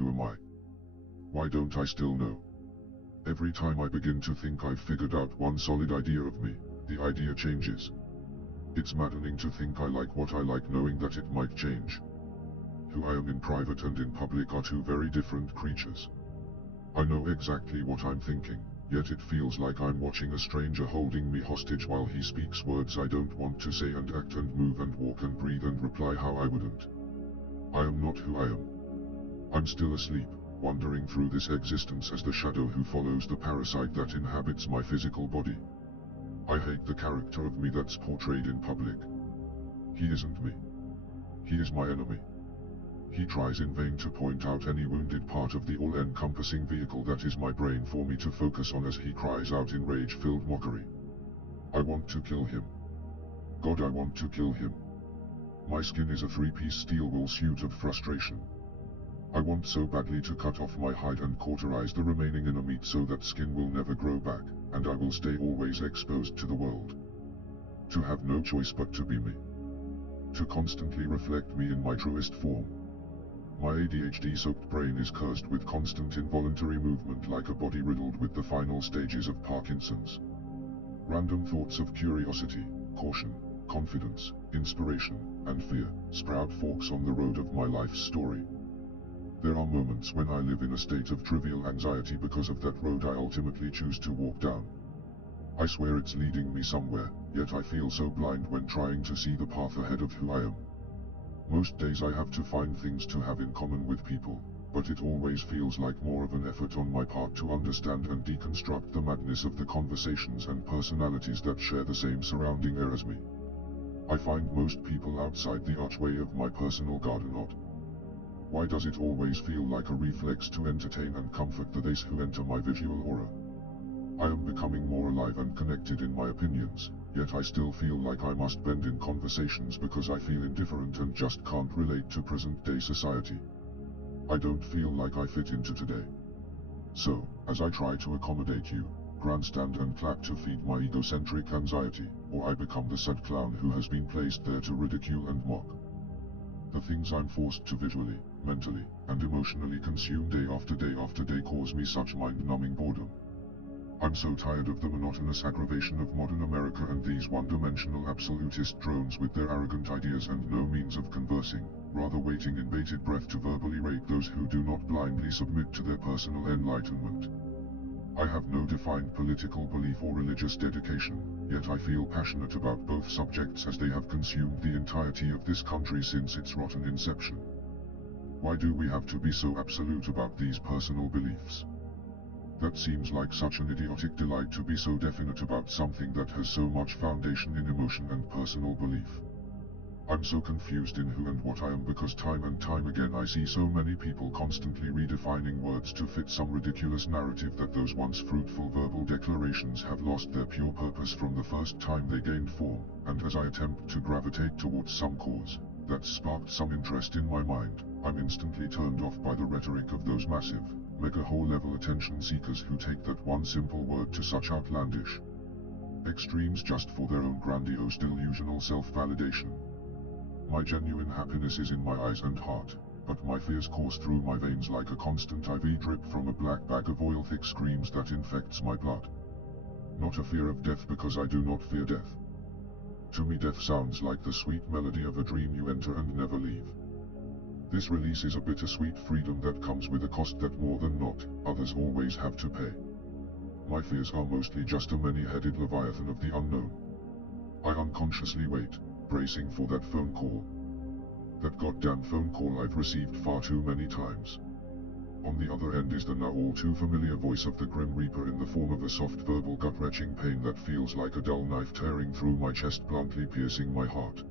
Who am I? Why don't I still know? Every time I begin to think I've figured out one solid idea of me, the idea changes. It's maddening to think I like what I like, knowing that it might change. Who I am in private and in public are two very different creatures. I know exactly what I'm thinking, yet it feels like I'm watching a stranger holding me hostage while he speaks words I don't want to say and act and move and walk and breathe and reply how I wouldn't. I am not who I am. I'm still asleep, wandering through this existence as the shadow who follows the parasite that inhabits my physical body. I hate the character of me that's portrayed in public. He isn't me. He is my enemy. He tries in vain to point out any wounded part of the all-encompassing vehicle that is my brain for me to focus on as he cries out in rage-filled mockery. I want to kill him. God, I want to kill him. My skin is a three-piece steel wool suit of frustration. I want so badly to cut off my hide and cauterize the remaining inner meat so that skin will never grow back, and I will stay always exposed to the world. To have no choice but to be me. To constantly reflect me in my truest form. My ADHD-soaked brain is cursed with constant involuntary movement like a body riddled with the final stages of Parkinson's. Random thoughts of curiosity, caution, confidence, inspiration, and fear sprout forks on the road of my life's story. There are moments when I live in a state of trivial anxiety because of that road I ultimately choose to walk down. I swear it's leading me somewhere, yet I feel so blind when trying to see the path ahead of who I am. Most days I have to find things to have in common with people, but it always feels like more of an effort on my part to understand and deconstruct the madness of the conversations and personalities that share the same surrounding air as me. I find most people outside the archway of my personal garden odd. Why does it always feel like a reflex to entertain and comfort the theys who enter my visual aura? I am becoming more alive and connected in my opinions, yet I still feel like I must bend in conversations because I feel indifferent and just can't relate to present-day society. I don't feel like I fit into today. So, as I try to accommodate you, grandstand and clap to feed my egocentric anxiety, or I become the sad clown who has been placed there to ridicule and mock. The things I'm forced to visually, mentally, and emotionally consume day after day after day cause me such mind-numbing boredom. I'm so tired of the monotonous aggravation of modern America and these one-dimensional absolutist drones with their arrogant ideas and no means of conversing, rather waiting in bated breath to verbally rape those who do not blindly submit to their personal enlightenment. I have no defined political belief or religious dedication, yet I feel passionate about both subjects as they have consumed the entirety of this country since its rotten inception. Why do we have to be so absolute about these personal beliefs? That seems like such an idiotic delight to be so definite about something that has so much foundation in emotion and personal belief. I'm so confused in who and what I am because time and time again I see so many people constantly redefining words to fit some ridiculous narrative that those once fruitful verbal declarations have lost their pure purpose from the first time they gained form, and as I attempt to gravitate towards some cause that sparked some interest in my mind, I'm instantly turned off by the rhetoric of those massive, mega-whole-level attention seekers who take that one simple word to such outlandish extremes just for their own grandiose delusional self-validation. My genuine happiness is in my eyes and heart, but my fears course through my veins like a constant IV drip from a black bag of oil-thick screams that infects my blood. Not a fear of death because I do not fear death. To me death sounds like the sweet melody of a dream you enter and never leave. This release is a bittersweet freedom that comes with a cost that more than not, others always have to pay. My fears are mostly just a many-headed leviathan of the unknown. I unconsciously wait, bracing for that phone call. That goddamn phone call I've received far too many times. On the other end is the now all too familiar voice of the Grim Reaper in the form of a soft verbal gut-wrenching pain that feels like a dull knife tearing through my chest, bluntly piercing my heart.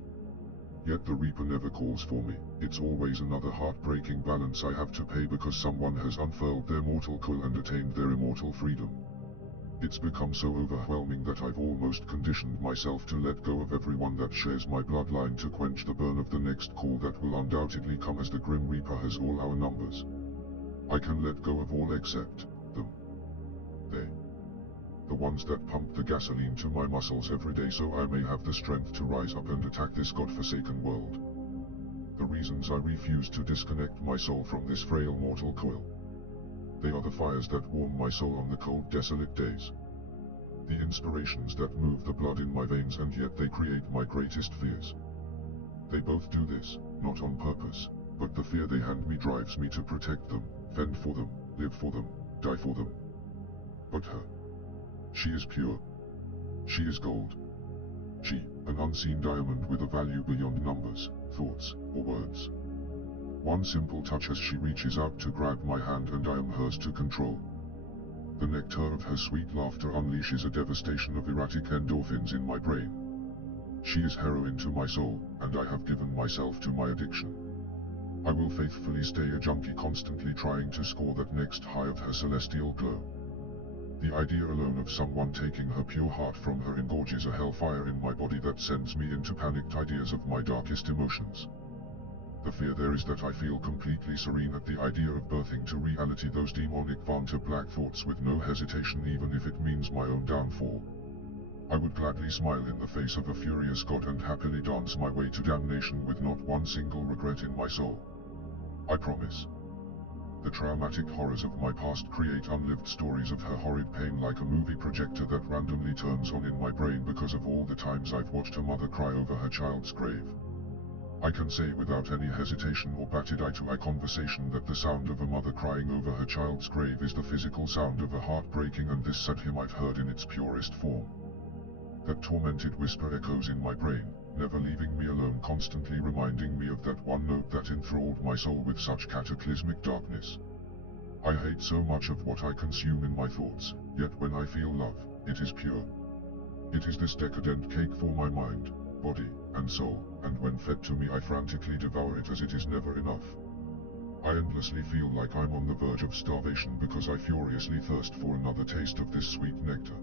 Yet the Reaper never calls for me. It's always another heartbreaking balance I have to pay because someone has unfurled their mortal coil and attained their immortal freedom. It's become so overwhelming that I've almost conditioned myself to let go of everyone that shares my bloodline to quench the burn of the next call that will undoubtedly come as the Grim Reaper has all our numbers. I can let go of all except them. They. The ones that pump the gasoline to my muscles every day so I may have the strength to rise up and attack this godforsaken world. the reasons I refuse to disconnect my soul from this frail mortal coil. They are the fires that warm my soul on the cold, desolate days. The inspirations that move the blood in my veins, and yet they create my greatest fears. They both do this, not on purpose, but the fear they hand me drives me to protect them, fend for them, live for them, die for them. But her. She is pure. She is gold. She, an unseen diamond with a value beyond numbers, thoughts, or words. One simple touch as she reaches out to grab my hand, and I am hers to control. The nectar of her sweet laughter unleashes a devastation of erratic endorphins in my brain. She is heroin to my soul, and I have given myself to my addiction. I will faithfully stay a junkie, constantly trying to score that next high of her celestial glow. The idea alone of someone taking her pure heart from her engorges a hellfire in my body that sends me into panicked ideas of my darkest emotions. The fear there is that I feel completely serene at the idea of birthing to reality those demonic Vanta black thoughts with no hesitation, even if it means my own downfall. I would gladly smile in the face of a furious God and happily dance my way to damnation with not one single regret in my soul. I promise. The traumatic horrors of my past create unlived stories of her horrid pain, like a movie projector that randomly turns on in my brain because of all the times I've watched a mother cry over her child's grave. I can say without any hesitation or batted eye-to-eye conversation that the sound of a mother crying over her child's grave is the physical sound of a heart breaking, and this sad hymn I've heard in its purest form. That tormented whisper echoes in my brain, never leaving me alone, constantly reminding me of that one note that enthralled my soul with such cataclysmic darkness. I hate so much of what I consume in my thoughts, yet when I feel love, it is pure. It is this decadent cake for my mind, body, and soul, and when fed to me I frantically devour it as it is never enough. I endlessly feel like I'm on the verge of starvation because I furiously thirst for another taste of this sweet nectar.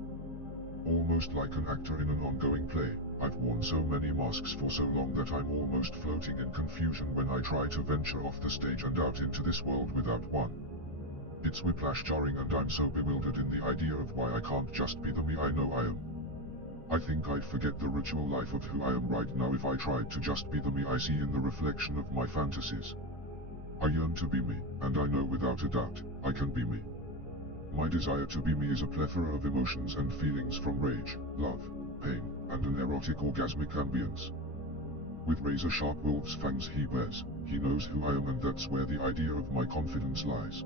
Almost like an actor in an ongoing play, I've worn so many masks for so long that I'm almost floating in confusion when I try to venture off the stage and out into this world without one. It's whiplash jarring, and I'm so bewildered in the idea of why I can't just be the me I know I am. I think I'd forget the ritual life of who I am right now if I tried to just be the me I see in the reflection of my fantasies. I yearn to be me, and I know without a doubt, I can be me. My desire to be me is a plethora of emotions and feelings, from rage, love, pain, and an erotic orgasmic ambience. With razor-sharp wolf's fangs he bears, he knows who I am, and that's where the idea of my confidence lies.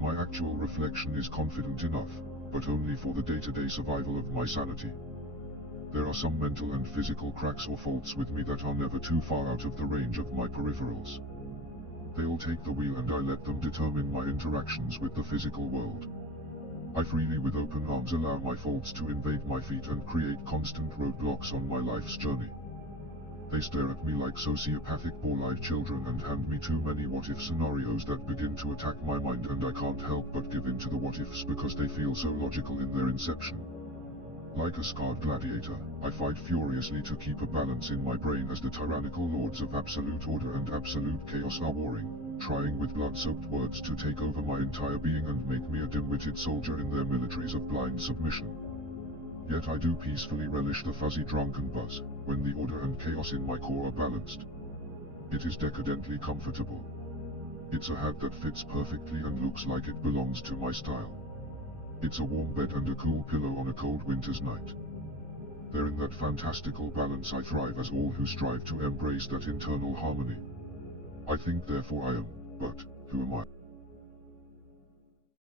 My actual reflection is confident enough, but only for the day-to-day survival of my sanity. There are some mental and physical cracks or faults with me that are never too far out of the range of my peripherals. They'll take the wheel and I let them determine my interactions with the physical world. I freely with open arms allow my faults to invade my feet and create constant roadblocks on my life's journey. They stare at me like sociopathic ball-eyed children and hand me too many what-if scenarios that begin to attack my mind, and I can't help but give in to the what-ifs because they feel so logical in their inception. Like a scarred gladiator, I fight furiously to keep a balance in my brain as the tyrannical lords of absolute order and absolute chaos are warring, trying with blood-soaked words to take over my entire being and make me a dim-witted soldier in their militaries of blind submission. Yet I do peacefully relish the fuzzy drunken buzz, when the order and chaos in my core are balanced. It is decadently comfortable. It's a hat that fits perfectly and looks like it belongs to my style. It's a warm bed and a cool pillow on a cold winter's night. There in that fantastical balance I thrive, as all who strive to embrace that internal harmony. I think therefore I am, but who am I?